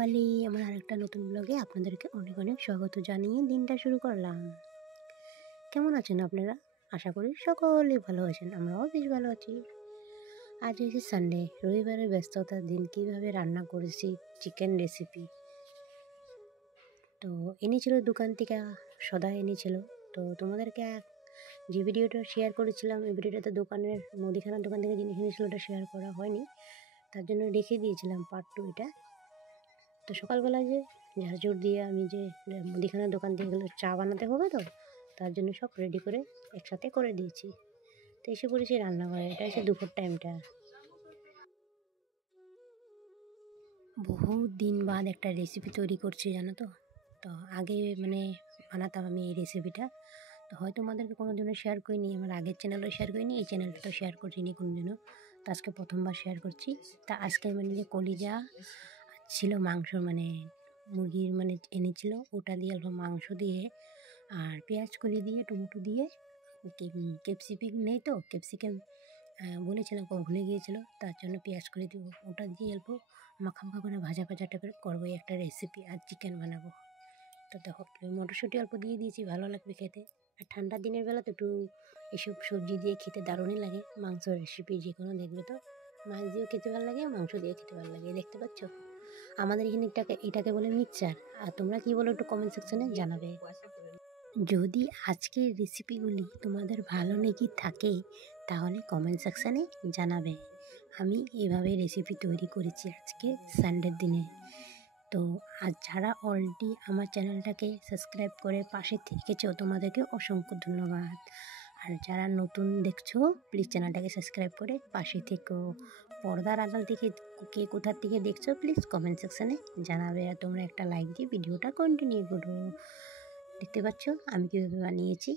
রূপালী আমার আরেকটা নতুন ব্লগে আপনাদেরকে অনেক অনেক স্বাগত জানিয়ে দিনটা শুরু করলাম। কেমন আছেন আপনারা? আশা করি সকলেই ভালো আছেন, আমরাও বেশ ভালো আছি। আজ হয়েছে সানডে, রবিবারের ব্যস্ততার দিন। কীভাবে রান্না করেছি চিকেন রেসিপি, তো এনেছিল দোকান থেকে, সদা এনেছিল। তো তোমাদেরকে যে ভিডিওটা শেয়ার করেছিলাম, এই ভিডিওটাতে দোকানের মুদিখানার দোকান থেকে জিনিস এনেছিল, ওটা শেয়ার করা হয়নি, তার জন্য রেখে দিয়েছিলাম পার্ট 2 এটা। তো সকালবেলা যে ঝাড়ঝুড় দিয়ে আমি যে মুদিখানার দোকান থেকে গেলে চা বানাতে হবে, তো তার জন্য সব রেডি করে একসাথে করে দিয়েছি। তো এসে পড়েছি রান্নাঘরে। এটা হচ্ছে দুপুর টাইমটা। বহু দিন বাদ একটা রেসিপি তৈরি করছি, জানো তো। তো আগে বানাতাম আমি এই রেসিপিটা, তো হয়তো তোমাদেরকে কোনো দিনও শেয়ার করিনি, আমার আগের চ্যানেলেও শেয়ার করিনি, এই চ্যানেলটা তো শেয়ার করিনি কোনো দিনও। তো আজকে প্রথমবার শেয়ার করছি। তা আজকে যে কলিজা ছিল, মাংস মুরগির এনেছিল, ওটা দিয়ে অল্প মাংস দিয়ে আর পেঁয়াজ কলি দিয়ে টমেটো দিয়ে, ক্যাপসিকাম নেই তো, ক্যাপসিকাম বলেছিলাম ভুলে গিয়েছিল, তার জন্য পেঁয়াজ করে দিব, ওটা দিয়ে অল্প মাখা করে ভাজা টাইপের করবো একটা রেসিপি। আর চিকেন বানাবো। তো দেখো মটরশুঁটি অল্প দিয়ে দিয়েছি, ভালো লাগবে খেতে। আর ঠান্ডার দিনের বেলা তো একটু এসব সবজি দিয়ে খেতে দারুণই লাগে। মাংস রেসিপি যে কোনো দেখবে তো মাছ দিয়েও খেতে ভালো লাগে, মাংস দিয়েও খেতে ভালো লাগে। দেখতে পাচ্ছ আমাদের এখানে এটাকে বলে মিক্সচার। আর তোমরা কি বলো একটু কমেন্ট সেকশনে জানাবে। যদি আজকের রেসিপিগুলি তোমাদের ভালো লেগে থাকে তাহলে কমেন্ট সেকশানে জানাবে। আমি এভাবে রেসিপি তৈরি করেছি আজকে সানডের দিনে। তো আর যারা অলরেডি আমার চ্যানেলটাকে সাবস্ক্রাইব করে পাশে থেকেছো, তোমাদেরকে অসংখ্য ধন্যবাদ। আর যারা নতুন দেখছো, প্লিজ চ্যানেলটাকে সাবস্ক্রাইব করে পাশে থেকো। পর্দার আড়াল থেকে কে কোথার থেকে দেখছো প্লিজ কমেন্ট সেকশানে জানাবে। আর তোমরা একটা লাইক দিয়ে ভিডিওটা কন্টিনিউ করো। দেখতে পাচ্ছ আমি কীভাবে বানিয়েছি।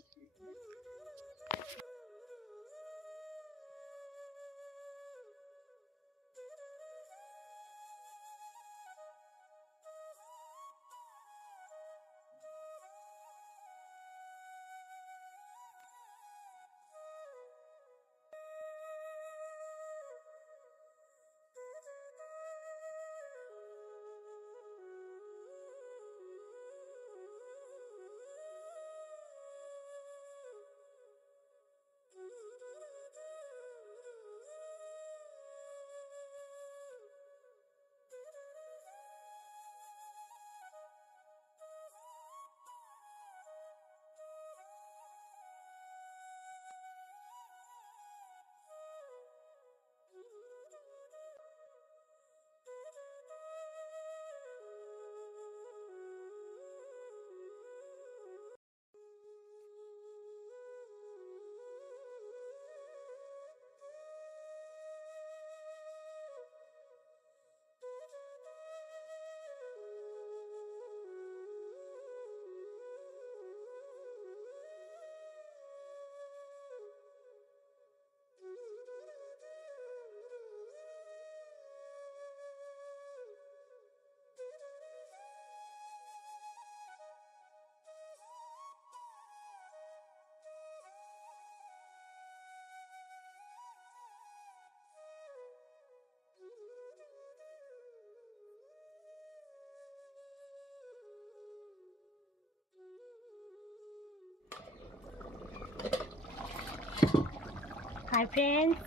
হাই ফ্রেন্ডস,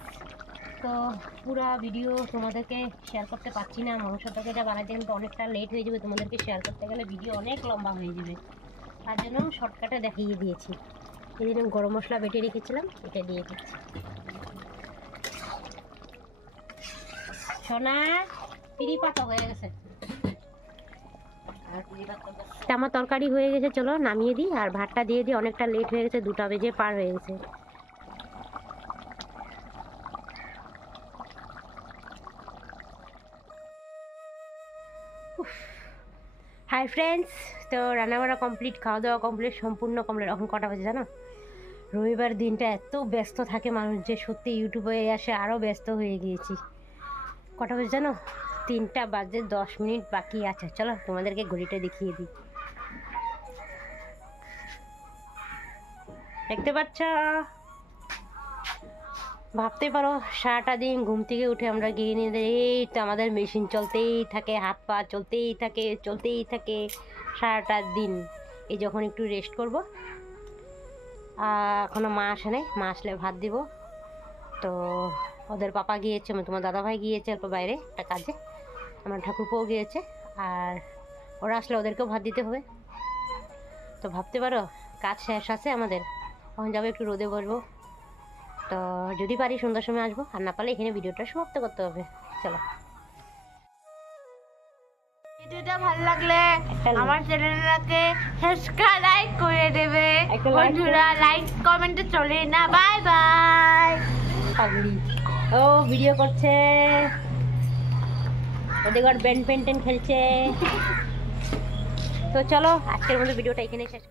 তো পুরো ভিডিও তোমাদেরকে শেয়ার করতে পারছি না। মাংস তরকারিটা বানাতে কিন্তু অনেকটা লেট হয়ে যাবে, তোমাদেরকে শেয়ার করতে গেলে ভিডিও অনেক লম্বা হয়ে যাবে। তার জন্য শর্টকাটে দেখিয়ে দিয়েছি। এদিন গরম মশলা বেটে রেখেছিলাম, এটা দিয়ে দিচ্ছি। সোনা পিড়ি পাতা হয়ে গেছে, আমার তরকারি হয়ে গেছে, চলো নামিয়ে দিই। আর ভাতটা দিয়ে দিই, অনেকটা লেট হয়ে গেছে, 2টা বেজে পার হয়ে গেছে। হাই ফ্রেন্ডস, তো রান্নাবান্না কমপ্লিট, খাওয়া দাওয়া কমপ্লিট, সম্পূর্ণ কমপ্লিট। এখন কটা বাজে জানো? রবিবার দিনটা এত ব্যস্ত থাকে মানুষ যে সত্যি ইউটিউবে আসে আরও ব্যস্ত হয়ে গিয়েছি। কটা বাজে জানো? 3টা বাজে 10 মিনিট বাকি আছে। চলো তোমাদেরকে ঘড়িটা দেখিয়ে দিই। দেখতে পাচ্ছ ভাবতে পারো সারাটা দিন ঘুম থেকে উঠে আমরা গৃহিণীদের এই তো আমাদের মেশিন চলতেই থাকে, হাত পা চলতেই থাকে সারাটা দিন। এই যখন একটু রেস্ট করব, এখনও মা আসে নাই, মা আসলে ভাত দিব। তো ওদের পাপা গিয়েছে, তোমার দাদাভাই গিয়েছে অল্প বাইরে একটা কাজে, আমার ঠাকুরপোও গিয়েছে, আর ওরা আসলে ওদেরকেও ভাত দিতে হবে। তো ভাবতে পারো কাজ শেষ আছে আমাদের, এখন যাবো একটু রোদে বসবো। তো যদি পারি সন্ধ্যার সময় আসবো, আর না পারলে এখানে ভিডিওটা সমাপ্ত করতে হবে। চলো, ভিডিওটা ভালো লাগলে আমার চ্যানেলটাকে সাবস্ক্রাইব করে দেবে বন্ধুরা, লাইক কমেন্টে চলে না। Bye bye. পাগলি ও ভিডিও করছে, ওদের ঘর ব্যাডমিন্টন খেলছে। তো চলো আজকের মতো ভিডিওটা এখানে শেষ।